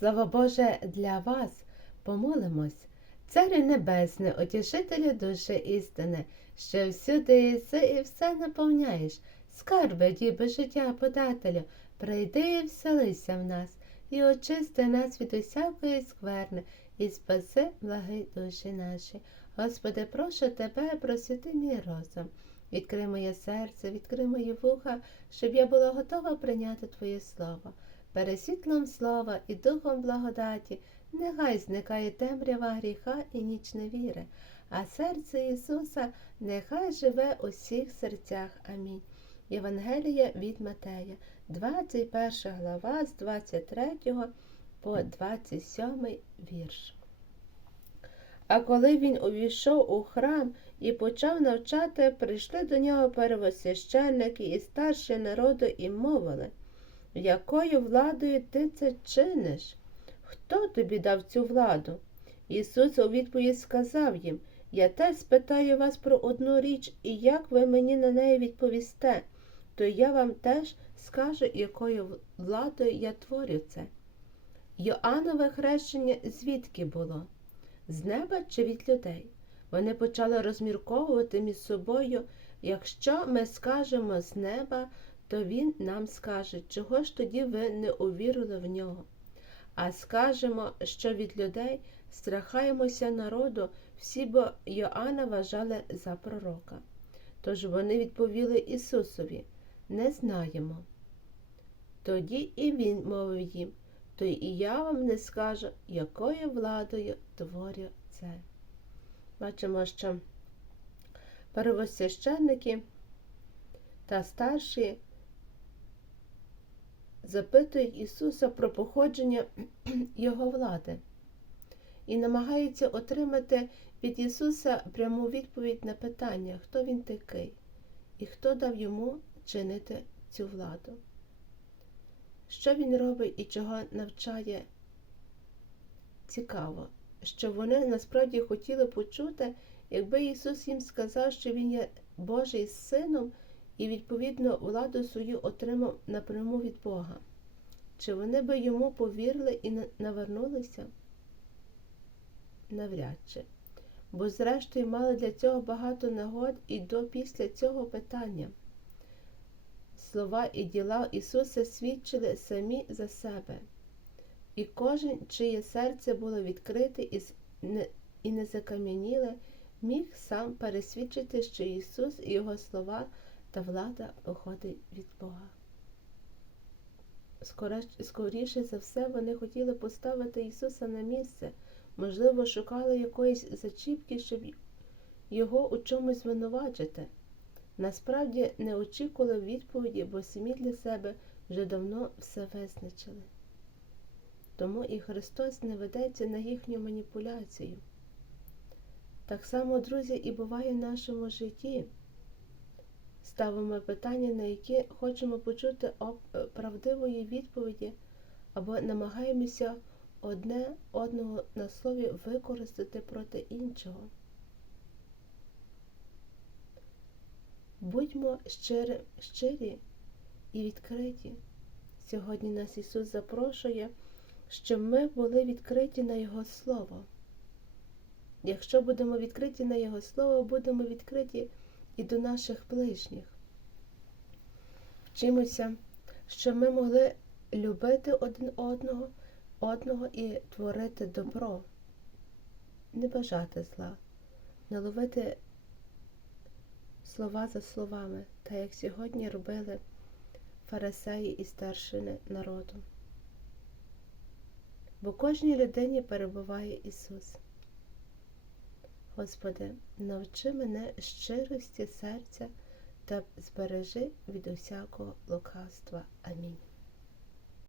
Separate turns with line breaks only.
Слава Боже, для вас помолимось. Царю Небесне, утішителю душі істини, що всюди єси і все наповняєш, скарби діби життя подателю, прийди і вселися в нас, і очисти нас від усякої скверни, і спаси благи душі наші. Господи, прошу тебе, просвіти мій розум. Відкрий моє серце, відкрий мої вуха, щоб я була готова прийняти Твоє Слово. Пересвітлом слова і духом благодаті, нехай зникає темрява гріха і ніч невіри, а серце Ісуса нехай живе у всіх серцях. Амінь. Євангелія від Матея, 21 глава з 23 по 27 вірш. А коли він увійшов у храм і почав навчати, прийшли до нього первосвященники і старші народу і мовили, якою владою ти це чиниш? Хто тобі дав цю владу? Ісус у відповідь сказав їм, я теж спитаю вас про одну річ, і як ви мені на неї відповісте, то я вам теж скажу, якою владою я творю це. Йоаннове хрещення звідки було? З неба чи від людей? Вони почали розмірковувати між собою, якщо ми скажемо з неба, то він нам скаже, чого ж тоді ви не увірили в нього. А скажемо, що від людей страхаємося народу, всі бо Йоанна вважали за пророка. Тож вони відповіли Ісусові не знаємо. Тоді і Він мовив їм, то і я вам не скажу, якою владою творю це. Бачимо, що первосвященники та старші запитують Ісуса про походження Його влади і намагаються отримати від Ісуса пряму відповідь на питання, хто Він такий і хто дав йому чинити цю владу. Що він робить і чого навчає цікаво, що вони насправді хотіли почути, якби Ісус їм сказав, що Він є Божий сином і, відповідно, владу свою отримав напряму від Бога. Чи вони би йому повірили і навернулися? Навряд чи. Бо, зрештою, мали для цього багато нагод і до після цього питання. Слова і діла Ісуса свідчили самі за себе, і кожен, чиє серце було відкрите і не закам'яніле, міг сам пересвідчити, що Ісус і Його слова та влада походить від Бога. Скоріше за все, вони хотіли поставити Ісуса на місце, можливо, шукали якоїсь зачіпки, щоб Його у чомусь звинувачити. Насправді не очікували відповіді, бо самі для себе вже давно все визначили. Тому і Христос не ведеться на їхню маніпуляцію. Так само, друзі, і буває в нашому житті. Ставимо питання, на які хочемо почути правдивої відповіді, або намагаємося одне одного на слові використати проти іншого. Будьмо щирі, щирі і відкриті. Сьогодні нас Ісус запрошує, щоб ми були відкриті на Його Слово. Якщо будемо відкриті на Його Слово, будемо відкриті і до наших ближніх. Вчимося, щоб ми могли любити один одного, одного і творити добро, не бажати зла, не ловити слова за словами, так як сьогодні робили фарисеї і старшини народу. Бо кожній людині перебуває Ісус. Господи, навчи мене щирості серця та збережи від усякого лукавства. Амінь.